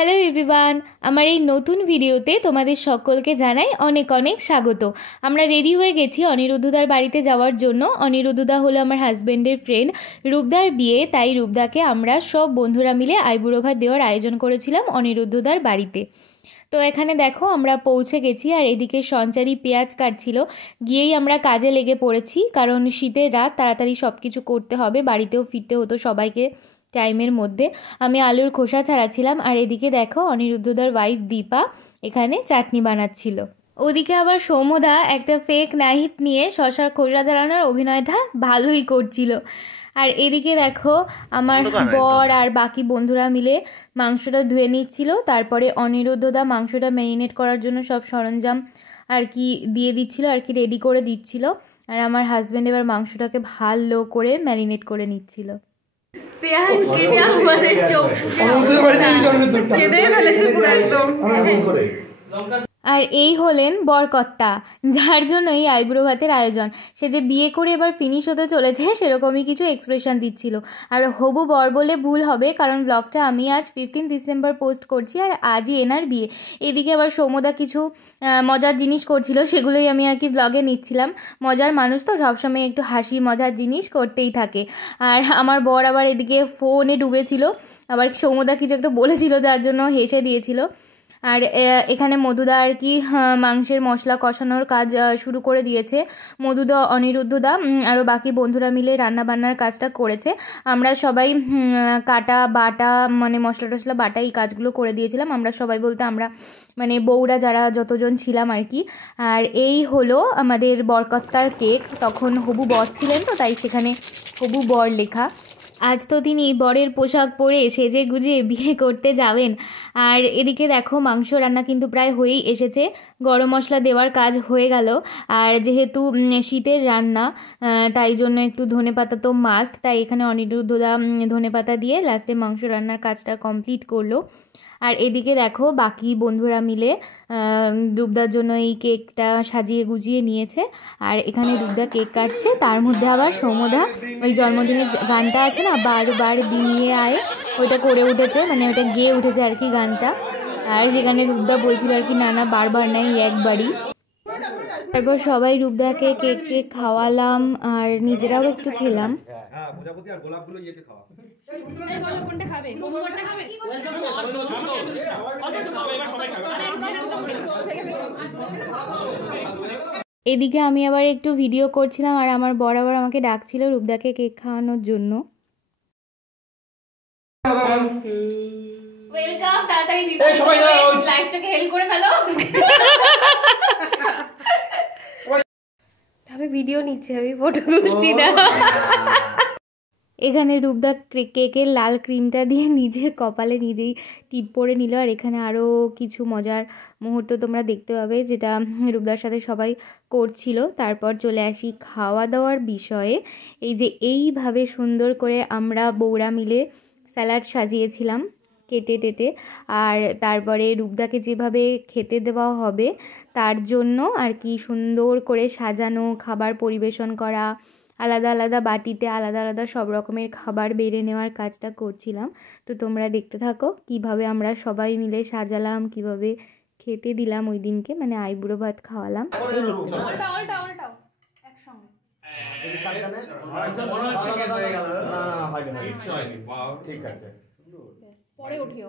Hello everyone, আমার এই নতুন ভিডিওতে তোমাদের সকলকে জানাই অনেক অনেক স্বাগত। আমরা রেডি হয়ে গেছি অনিরুদ্ধদার বাড়িতে যাওয়ার জন্য। অনিরুদ্ধদা হলো আমার হাজব্যান্ডের ফ্রেন্ড। রূপদার বিয়ে, তাই রূপদাকে আমরা সব বন্ধুরা মিলে আইবুড়ো ভাত দেওয়ার আয়োজন করেছিলাম অনিরুদ্ধদার বাড়িতে। তো এখানে দেখো আমরা পৌঁছে গেছি, আর এদিকে সঞ্চারী পেঁয়াজ কাটছিল। গিয়েই আমরা কাজে লেগে পড়েছি, কারণ শীতের রাত, তাড়াতাড়ি সব কিছু করতে হবে, বাড়িতেও ফিরতে হতো সবাইকে টাইমের মধ্যে। আমি আলুর খোসা ছাড়াচ্ছিলাম, আর এদিকে দেখো অনিরুদ্ধদার ওয়াইফ দীপা এখানে চাটনি বানাচ্ছিল। ওদিকে আবার সৌম্যদা একটা ফেক নাইফ নিয়ে শশার খোসা ছাড়ানোর অভিনয়টা ভালোই করছিল। আর এদিকে দেখো আমার বর আর বাকি বন্ধুরা মিলে মাংসটা ধুয়ে নিচ্ছিল। তারপরে অনিরুদ্ধদা মাংসটা ম্যারিনেট করার জন্য সব সরঞ্জাম আর কি দিয়ে দিচ্ছিল, আর কি রেডি করে দিচ্ছিল। আর আমার হাজব্যান্ড এবার মাংসটাকে ভালো করে ম্যারিনেট করে নিচ্ছিল। পেঁয়াজ কেটে আমাদের চোখ কেঁদে ফেলেছে পুরো একদম। আর এই হলেন বরকর্তা, যার জন্য এই আইবুড়ো ভাতের আয়োজন। সে যে বিয়ে করে এবার ফিনিশ হতে চলেছে সেরকমই কিছু এক্সপ্রেশন দিচ্ছিল। আর হবু বর বলে ভুল হবে, কারণ ব্লগটা আমি আজ 15 ডিসেম্বর পোস্ট করছি, আর আজই এনার বিয়ে। এদিকে আবার সৌম্যদা কিছু মজার জিনিস করছিল, সেগুলোই আমি আর কি ব্লগে নিচ্ছিলাম। মজার মানুষ তো, সবসময় একটু হাসি মজার জিনিস করতেই থাকে। আর আমার বর আবার এদিকে ফোনে ডুবেছিল, আবার সৌম্যদা কিছু একটা বলেছিল যার জন্য হেসে দিয়েছিল। আর এখানে মধুদা আর কি মাংসের মশলা কষানোর কাজ শুরু করে দিয়েছে। মধুদা, অনিরুদ্ধদা আরও বাকি বন্ধুরা মিলে রান্না বান্নার কাজটা করেছে। আমরা সবাই কাটা বাটা মানে মশলা টশলা বাটা এই কাজগুলো করে দিয়েছিলাম। আমরা সবাই বলতে আমরা মানে বউরা যারা যতজন ছিলাম আর কি। আর এই হলো আমাদের বরকর্তার কেক। তখন হবু বর ছিলেন তো, তাই সেখানে হবু বর লেখা। আজ তো তিনি বরের পোশাক পরে সেজে গুজে বিয়ে করতে যাবেন। আর এদিকে দেখো মাংস রান্না কিন্তু প্রায় হয়েই এসেছে, গরম মশলা দেওয়ার কাজ হয়ে গেল। আর যেহেতু শীতের রান্না, তাই জন্য একটু ধনেপাতা তো মাস্ট, তাই এখানে অনিরুদ্ধদা ধনেপাতা দিয়ে লাস্টে মাংস রান্নার কাজটা কমপ্লিট করলো। আর এদিকে দেখো বাকি বন্ধুরা মিলে রূপদার জন্য এই কেকটা সাজিয়ে গুজিয়ে নিয়েছে। আর এখানে রূপদা কেক কাটছে, তার মধ্যে আবার সৌম্যদা ওই জন্মদিনের গানটা আছে না, বারবার দিয়ে আয়ে, ওইটা করে উঠেছে, মানে ওইটা গেয়ে উঠেছে আর কি গানটা। আর সেখানে রূপদা বলছিল আর কি না না বারবার নাই একবারই। তারপর সবাই রূপদাকে কেক খাওয়ালাম, আর নিজেরাও একটু খেলাম। এদিকে আমি আবার একটু ভিডিও করছিলাম, আর আমার বর আবার আমাকে ডাকছিল রূপদাকে কেক খাওয়ানোর জন্য। ওয়েলকাম, তাড়াতাড়ি লাইভটাকে হেল্প করে ফেলো। আমি ভিডিও নিচ্ছি, আমি ফটো তুলছি না। এখানে রূপদা কেকের লাল ক্রিমটা দিয়ে নিজের কপালে নিজেই টিপ পরে নিল। আর এখানে আরও কিছু মজার মুহূর্ত তোমরা দেখতে পাবে, যেটা রূপদার সাথে সবাই করছিল। তারপর চলে আসি খাওয়া দাওয়ার বিষয়ে। এই যে এইভাবে সুন্দর করে আমরা বউরা মিলে স্যালাড সাজিয়েছিলাম কেটে টেটে, আর তারপরে রূপদাকে যেভাবে খেতে দেওয়া হবে তার জন্য আর কি সুন্দর করে সাজানো, খাবার পরিবেশন করা, আলাদা আলাদা বাটিতে আলাদা আলাদা সব রকমের খাবার বেড়ে নেওয়ার কাজটা করছিলাম। তো তোমরা দেখতে থাকো কিভাবে আমরা সবাই মিলে সাজালাম, কিভাবে খেতে দিলাম ওই দিনকে, মানে আইবুড়ো ভাত খাওয়ালাম। ঠিক আছে, পরে উঠিও।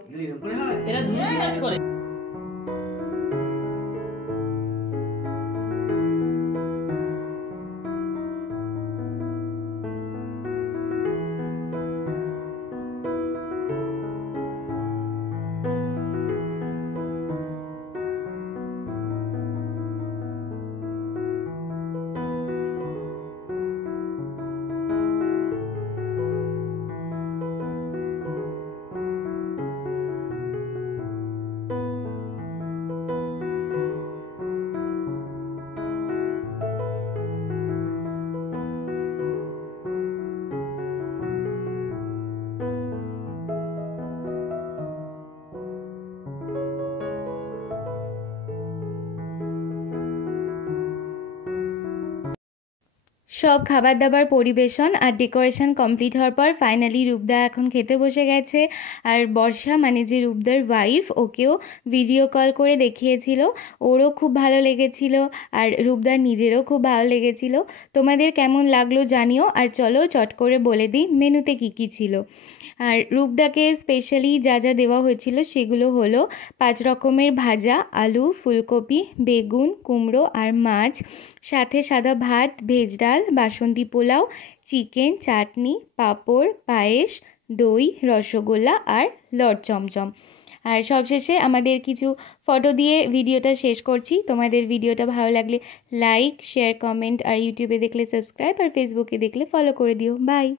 সব খাবার দাবার পরিবেশন আর ডেকোরেশন কমপ্লিট হওয়ার পর ফাইনালি রূপদা এখন খেতে বসে গেছে। আর বর্ষা মানে যে রূপদার ওয়াইফ, ওকেও ভিডিও কল করে দেখিয়েছিল, ওরও খুব ভালো লেগেছিল আর রূপদার নিজেরও খুব ভালো লেগেছিল। তোমাদের কেমন লাগলো জানিও। আর চলো চট করে বলে দিই মেনুতে কী কী ছিল। আর রূপদাকে স্পেশালি যা যা দেওয়া হয়েছিল সেগুলো হলো 5 রকমের ভাজা, আলু, ফুলকপি, বেগুন, কুমড়ো আর মাছ, সাথে সাদা ভাত, ভেজ ডাল, বাসন্তী পোলাও, চিকেন, চাটনি, পাঁপড়, পায়েস, দই, রসগোল্লা আর লড চমচম। আর সবশেষে আমাদের কিছু ফটো দিয়ে ভিডিওটা শেষ করছি। তোমাদের ভিডিওটা ভালো লাগলে লাইক, শেয়ার, কমেন্ট, আর ইউটিউবে দেখলে সাবস্ক্রাইব, আর ফেসবুকে দেখলে ফলো করে দিও। বাই।